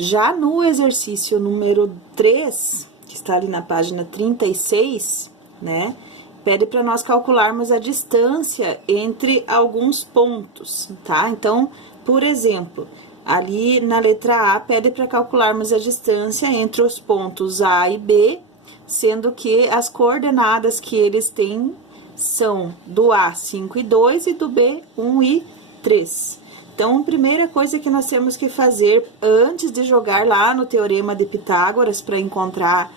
Já no exercício número 3, que está ali na página 36, né? Pede para nós calcularmos a distância entre alguns pontos, tá? Então, por exemplo, ali na letra A, pede para calcularmos a distância entre os pontos A e B, sendo que as coordenadas que eles têm são do A 5 e 2 e do B 1 e 3. Então, a primeira coisa que nós temos que fazer antes de jogar lá no Teorema de Pitágoras para encontrar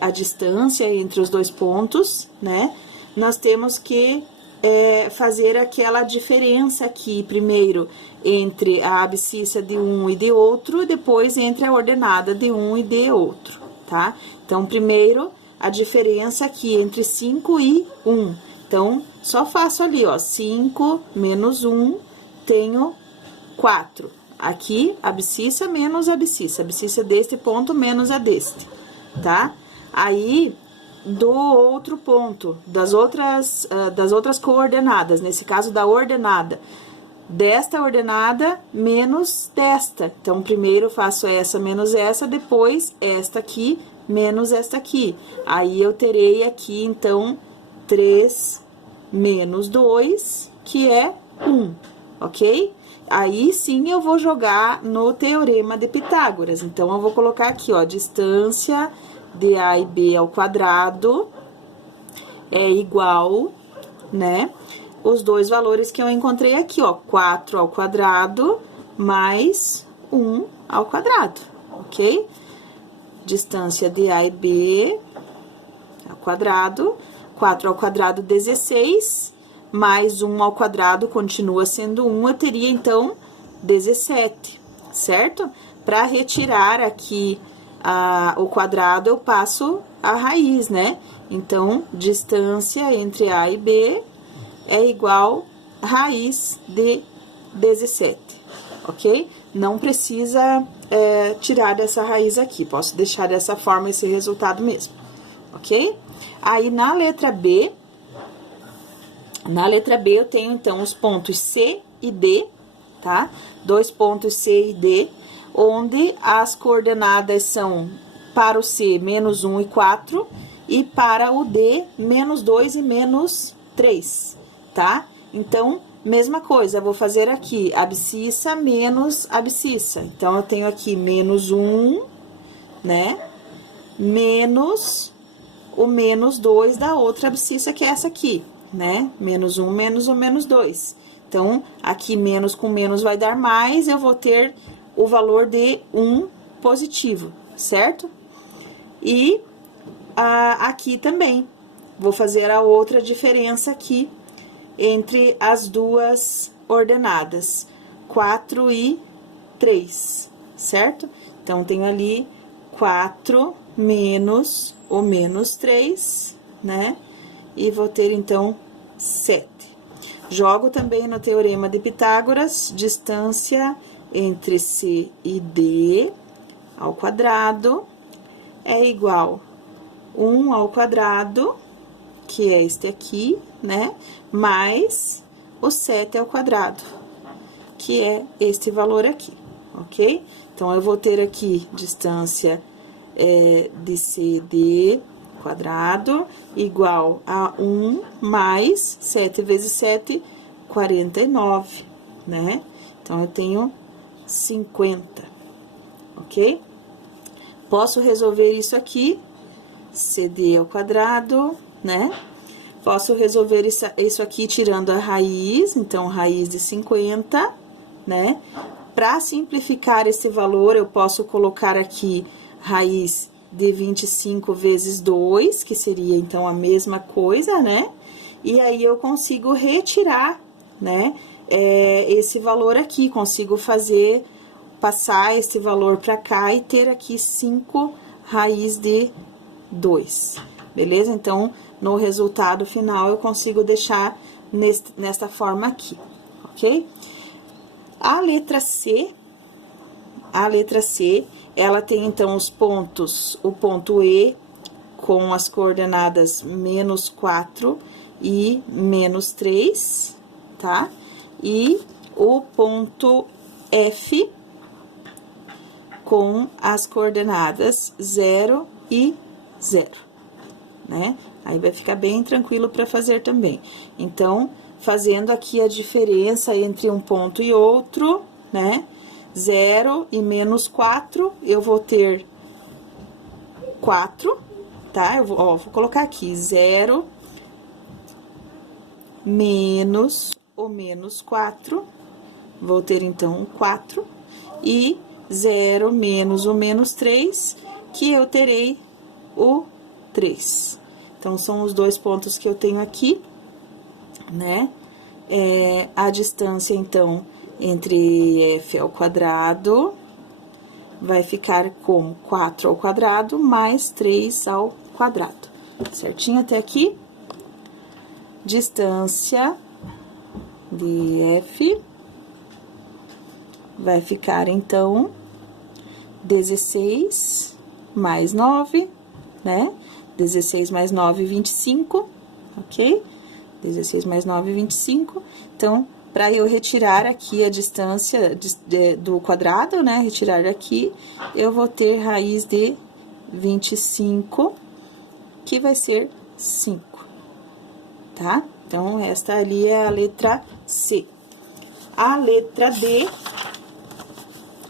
a distância entre os dois pontos, né? Nós temos que fazer aquela diferença aqui, primeiro, entre a abscissa de um e de outro, e depois entre a ordenada de um e de outro, tá? Então, primeiro, a diferença aqui entre 5 e 1. Então, só faço ali, ó, 5 menos 1, tenho 4. Aqui, abscissa menos abscissa deste ponto menos a deste, tá? Aí, do outro ponto, das outras coordenadas, nesse caso da ordenada, desta ordenada menos desta. Então, primeiro faço essa menos essa, depois esta aqui menos esta aqui. Aí, eu terei aqui, então, 3 menos 2, que é 1, ok? Aí, sim, eu vou jogar no Teorema de Pitágoras. Então, eu vou colocar aqui, ó, distância de A e B ao quadrado é igual, né? Os dois valores que eu encontrei aqui, ó, 4 ao quadrado mais 1 ao quadrado, ok? Distância de A e B ao quadrado, 4 ao quadrado, 16, mais 1 ao quadrado continua sendo 1, eu teria, então, 17, certo? Para retirar aqui o quadrado, eu passo a raiz, né? Então, distância entre A e B é igual a raiz de 17, ok? Não precisa tirar dessa raiz aqui, posso deixar dessa forma esse resultado mesmo, ok? Aí, na letra B eu tenho, então, os pontos C e D, tá? Dois pontos C e D, onde as coordenadas são para o C, menos 1 e 4, e para o D, menos 2 e menos 3, tá? Então, mesma coisa, vou fazer aqui abscissa menos abscissa. Então, eu tenho aqui menos 1, né? Menos o menos 2 da outra abscissa, que é essa aqui, né? Menos 1 menos o menos 2. Então, aqui menos com menos vai dar mais, eu vou ter o valor de 1 positivo, certo? E aqui também, vou fazer a outra diferença aqui entre as duas ordenadas, 4 e 3, certo? Então, tenho ali 4 menos o menos 3, né? E vou ter, então, 7. Jogo também no Teorema de Pitágoras, distância entre C e D ao quadrado é igual a 1 ao quadrado, que é este aqui, né? Mais o 7 ao quadrado, que é este valor aqui, ok? Então, eu vou ter aqui distância de CD quadrado igual a 1 mais 7 vezes 7, 49, né? Então, eu tenho 50, ok? Posso resolver isso aqui, CD ao quadrado, né? Posso resolver isso aqui tirando a raiz, então, raiz de 50, né? Para simplificar esse valor, eu posso colocar aqui raiz de 25 vezes 2, que seria, então, a mesma coisa, né? E aí, eu consigo retirar, né? Esse valor aqui, consigo passar esse valor para cá e ter aqui 5 raiz de 2, beleza? Então, no resultado final, eu consigo deixar nesta forma aqui, ok? A letra C, ela tem, então, os pontos, o ponto E com as coordenadas menos 4 e menos 3, tá? E o ponto F com as coordenadas 0 e 0, né? Aí vai ficar bem tranquilo para fazer também. Então, fazendo aqui a diferença entre um ponto e outro, né? 0 e menos 4, eu vou ter 4, tá? Eu vou colocar aqui 0 menos o menos 4, vou ter então 4, e 0 menos o menos 3, que eu terei o 3. Então, são os dois pontos que eu tenho aqui, né? A distância, então, entre f ao quadrado vai ficar como 4 ao quadrado mais 3 ao quadrado. Certinho até aqui? Distância de f vai ficar, então, 16 mais 9, né? 16 mais 9, 25, ok? 16 mais 9, 25. Então, para eu retirar aqui a distância do quadrado, né? Retirar aqui, eu vou ter raiz de 25, que vai ser 5, tá? Então, esta ali é a letra C. A letra D,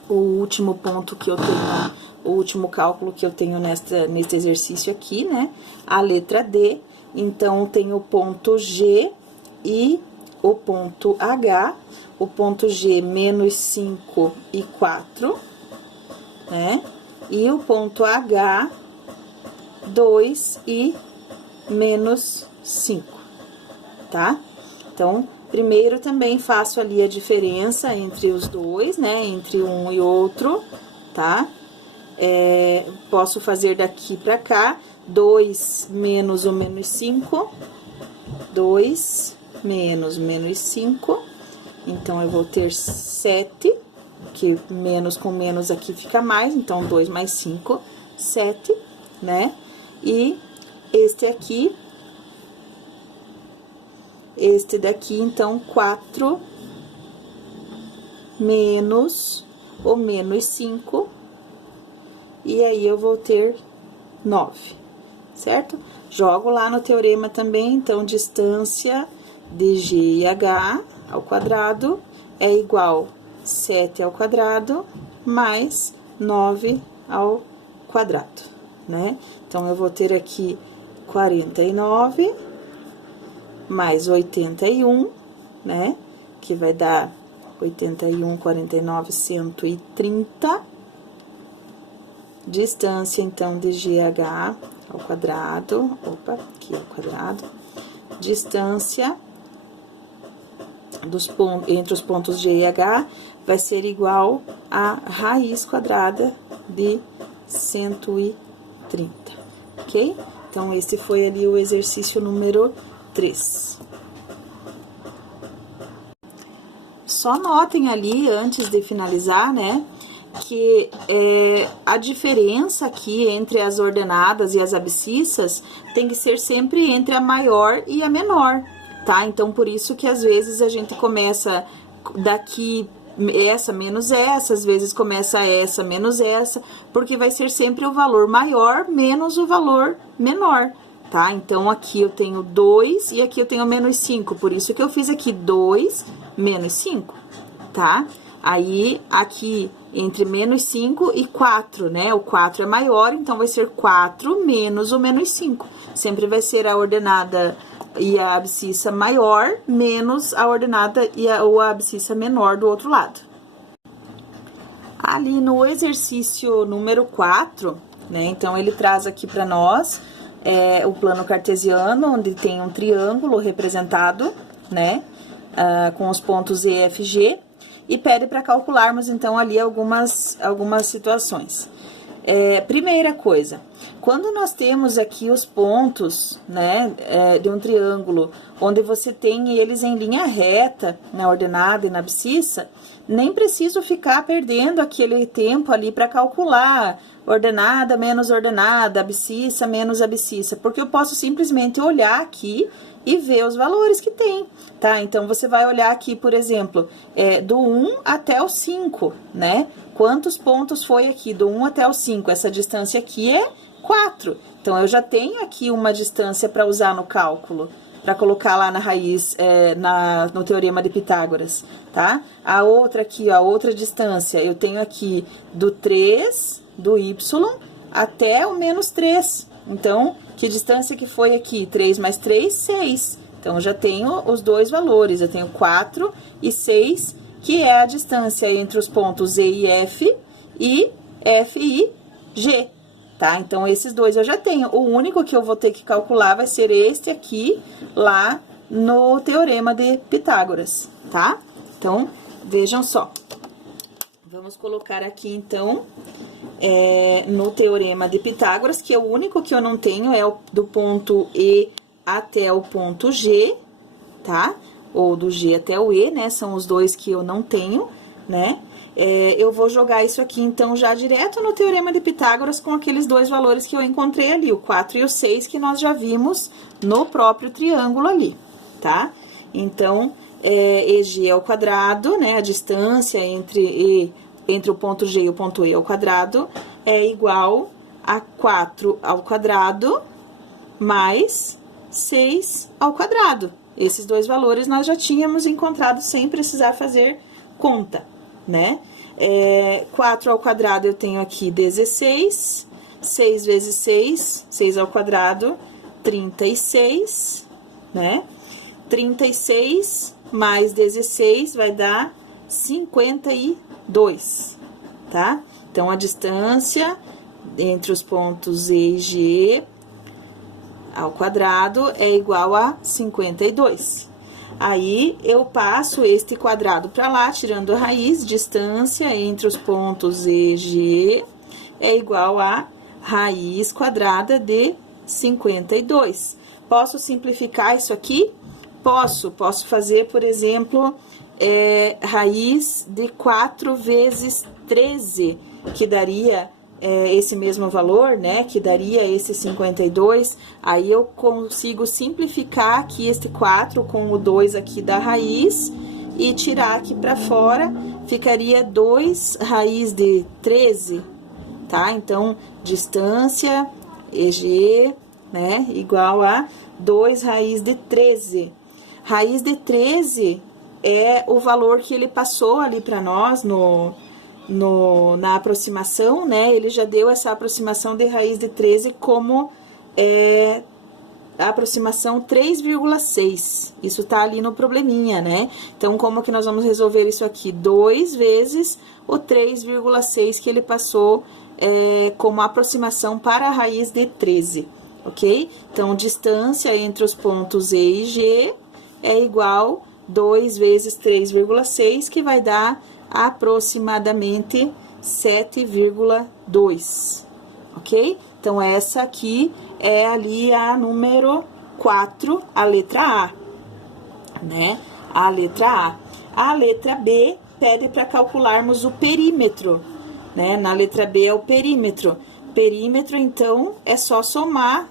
o último ponto que eu tenho, o último cálculo que eu tenho neste exercício aqui, né? A letra D, então, tem o ponto G e o ponto H. O ponto G, menos 5 e 4, né? E o ponto H, 2 e menos 5, tá? Então, primeiro também faço ali a diferença entre os dois, né? Entre um e outro, tá? Posso fazer daqui pra cá, 2 menos o menos 5, 2 menos menos 5, então, eu vou ter 7, que menos com menos aqui fica mais, então, 2 mais 5, 7, né? E este aqui, este daqui, então, 4 menos o menos 5, e aí eu vou ter 9, certo? Jogo lá no teorema também, então, distância de G e H ao quadrado é igual 7 ao quadrado mais 9 ao quadrado, né? Então, eu vou ter aqui 49 mais 81, né? Que vai dar 81, 49, 130. Distância, então, de GH ao quadrado, opa, aqui ao quadrado. Distância entre os pontos G e H vai ser igual a raiz quadrada de 130, ok? Então, esse foi ali o exercício número 3. Só notem ali, antes de finalizar, né, que a diferença aqui entre as ordenadas e as abscissas tem que ser sempre entre a maior e a menor, tá? Então, por isso que às vezes a gente começa daqui essa menos essa, às vezes começa essa menos essa, porque vai ser sempre o valor maior menos o valor menor, tá? Então, aqui eu tenho 2 e aqui eu tenho menos 5, por isso que eu fiz aqui 2 menos 5, tá? Aí, aqui, entre menos 5 e 4, né? O 4 é maior, então vai ser 4 menos o menos 5. Sempre vai ser a ordenada e a abscissa maior, menos a ordenada ou a abscissa menor do outro lado. Ali no exercício número 4, né? Então, ele traz aqui para nós o plano cartesiano, onde tem um triângulo representado, né? Com os pontos E, F, G. E pede para calcularmos, então, ali algumas situações. Primeira coisa, quando nós temos aqui os pontos, né, de um triângulo, onde você tem eles em linha reta, na ordenada e na abscissa, nem preciso ficar perdendo aquele tempo ali para calcular ordenada menos ordenada, abscissa menos abscissa, porque eu posso simplesmente olhar aqui e ver os valores que tem, tá? Então, você vai olhar aqui, por exemplo, do 1 até o 5, né? Quantos pontos foi aqui, do 1 até o 5? Essa distância aqui é 4. Então, eu já tenho aqui uma distância para usar no cálculo, para colocar lá na raiz, no Teorema de Pitágoras, tá? A outra aqui, a outra distância, eu tenho aqui do 3, do y, até o menos 3. Então, que distância que foi aqui? 3 mais 3, 6. Então, eu já tenho os dois valores, eu tenho 4 e 6, que é a distância entre os pontos E e F e G, tá? Então, esses dois eu já tenho. O único que eu vou ter que calcular vai ser este aqui, lá no Teorema de Pitágoras, tá? Então, vejam só. Vamos colocar aqui, então, no Teorema de Pitágoras, que é o único que eu não tenho, é o do ponto E até o ponto G, tá? Ou do G até o E, né? São os dois que eu não tenho, né? Eu vou jogar isso aqui, então, já direto no Teorema de Pitágoras com aqueles dois valores que eu encontrei ali, o 4 e o 6, que nós já vimos no próprio triângulo ali, tá? Então, EG ao quadrado, né? A distância entre o ponto G e o ponto E ao quadrado é igual a 4 ao quadrado mais 6 ao quadrado. Esses dois valores nós já tínhamos encontrado sem precisar fazer conta, né? 4 ao quadrado eu tenho aqui 16, 6 vezes 6, 6 ao quadrado, 36, né? 36 mais 16 vai dar 52, tá? Então, a distância entre os pontos E e G ao quadrado é igual a 52. Aí, eu passo este quadrado para lá, tirando a raiz, distância entre os pontos E e G é igual a raiz quadrada de 52. Posso simplificar isso aqui? Posso fazer, por exemplo, raiz de 4 vezes 13, que daria esse mesmo valor, né? Que daria esse 52. Aí, eu consigo simplificar aqui este 4 com o 2 aqui da raiz e tirar aqui para fora, ficaria 2 raiz de 13, tá? Então, distância EG, né? Igual a 2 raiz de 13. Raiz de 13 é o valor que ele passou ali para nós na aproximação, né? Ele já deu essa aproximação de raiz de 13 como a aproximação 3,6. Isso tá ali no probleminha, né? Então, como que nós vamos resolver isso aqui? 2 vezes o 3,6 que ele passou como aproximação para a raiz de 13, ok? Então, distância entre os pontos E e G é igual 2 vezes 3,6, que vai dar aproximadamente 7,2, ok? Então, essa aqui é ali a número 4, a letra A, né? A letra A. A letra B pede para calcularmos o perímetro, né? Na letra B é o perímetro. Perímetro, então, é só somar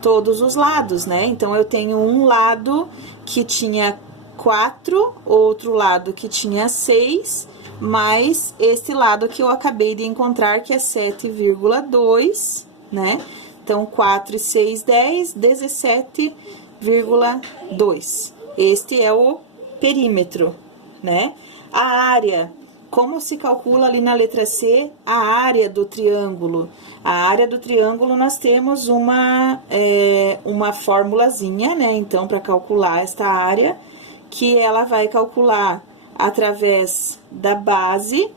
todos os lados, né? Então, eu tenho um lado que tinha 4, outro lado que tinha 6, mais este lado que eu acabei de encontrar, que é 7,2, né? Então, 4 e 6, 10, 17,2. Este é o perímetro, né? A área, como se calcula ali na letra C, a área do triângulo? A área do triângulo, nós temos uma formulazinha, né? Então, para calcular esta área, que ela vai calcular através da base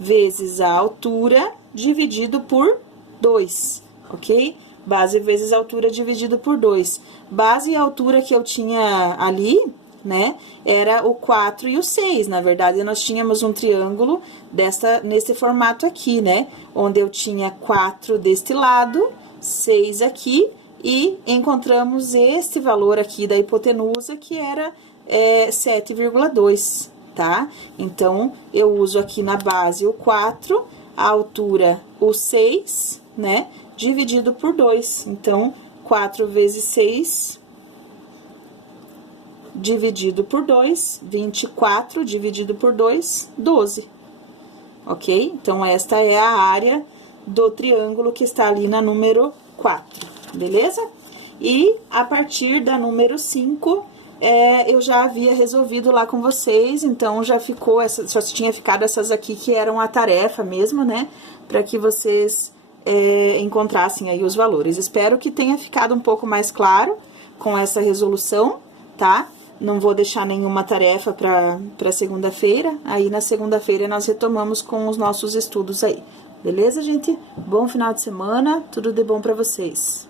vezes a altura dividido por 2, ok? Base vezes altura dividido por 2. Base e altura que eu tinha ali, né, era o 4 e o 6. Na verdade, nós tínhamos um triângulo nesse formato aqui, né? Onde eu tinha 4 deste lado, 6 aqui, e encontramos este valor aqui da hipotenusa, que era 7,2, tá? Então, eu uso aqui na base o 4, a altura o 6, né? Dividido por 2. Então, 4 vezes 6 dividido por 2, 24 dividido por 2, 12. Ok? Então, esta é a área do triângulo que está ali na número 4, beleza? E a partir da número 5, eu já havia resolvido lá com vocês, então já ficou, só tinha ficado essas aqui que eram a tarefa mesmo, né? Para que vocês encontrassem aí os valores. Espero que tenha ficado um pouco mais claro com essa resolução, tá? Não vou deixar nenhuma tarefa para segunda-feira, aí na segunda-feira nós retomamos com os nossos estudos aí. Beleza, gente? Bom final de semana, tudo de bom para vocês.